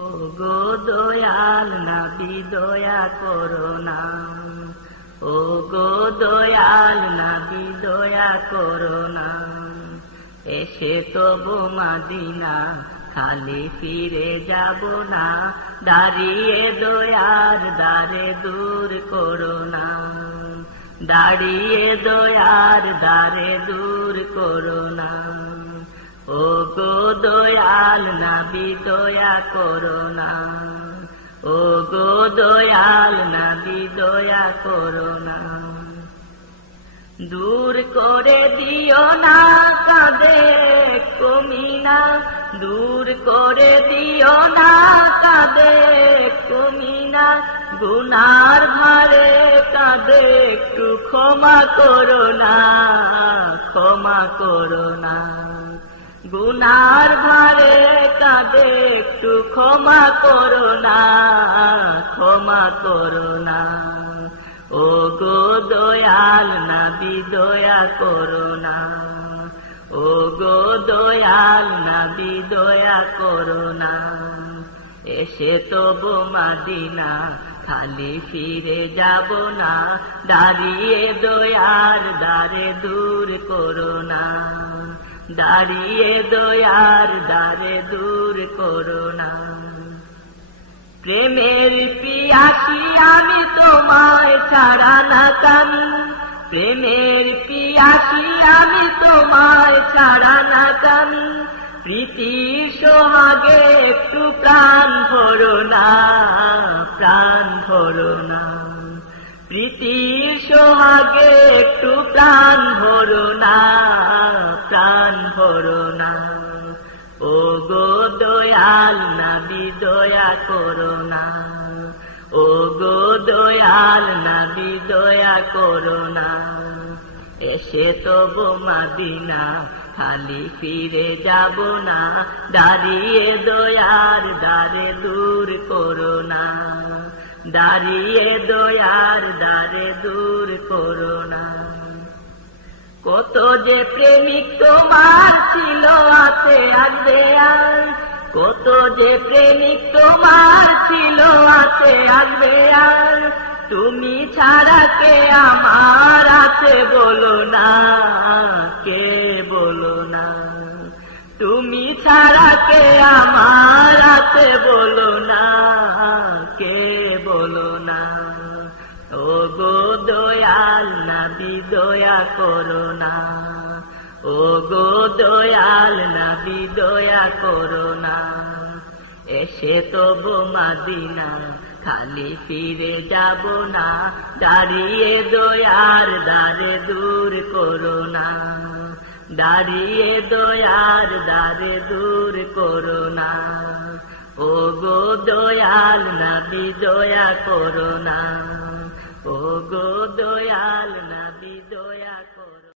ওগো দয়াল নবী দয়া করো না, ওগো দয়াল নবী দয়া করো না। এসে তবু মদিনা খালি ফিরে যাব না, দাঁড়িয়ে দয়ার দ্বারে দূর করো না, দাঁড়িয়ে দয়ার দ্বারে দূর করো না। ওগো দয়াল নবী দয়া করো না, ওগো দয়াল নবী দয়া করো না। দূর করে দিও না কাঁদে কমিনা, দূর করে দিও না কাঁদে কমিনা। গুনার ভারে কাঁদে একটু ক্ষমা করো না, ক্ষমা করো না। গুনার ভারে কাঁদে একটু ক্ষমা করো না, ক্ষমা করো না। ওগো দয়াল নবী দয়া করো না, ওগো দয়াল নবী দয়া করো না। এসে তবু মদিনা খালি ফিরে যাব না, দাঁড়িয়ে দয়ার দ্বারে দূর করো না, দাঁড়িয়ে দয়ার দ্বারে দূর করো না। প্রেমের পিয়াসী আমি তোমায় ছাড়া না কামি, প্রেমের পিয়াসী আমি তোমায় ছাড়া না কামি। প্রীতি সোহাগে একটু প্রাণ ভরো না, প্রাণ ভরো না। প্রীতি সোহাগে একটু প্রাণ ভরো না, প্রাণ ভরো না। ওগো দয়াল নবী দয়া করো না, ওগো দয়াল নবী দয়া করো না। এসে তবু মদিনা খালি ফিরে যাব না, দাঁড়িয়ে দয়ার দ্বারে দূর করো না, দাঁড়িয়ে দয়ার দ্বারে দূর করো না। কত যে প্রেমিক তোমার ছিল হাতে আসবে আর, কত যে প্রেমিক তোমার ছিল হাতে আসবে আর। তুমি ছাড়া কে আমার আছে বলো না, কে বলো না। তুমি ছাড়া কে আমার আছে বলো না, কে বলো না। ওগো দয়াল নবী দয়া করো না, ওগো দয়াল নবী দয়া করো না। এসে তবু মদিনা খালি ফিরে যাব না, দাঁড়িয়ে দয়ার দ্বারে দূর করো না, দাঁড়িয়ে দয়ার দ্বারে দূর করো না। ওগো দয়াল নবী দয়া করো না, ওগো দয়াল নবী দয়া করো।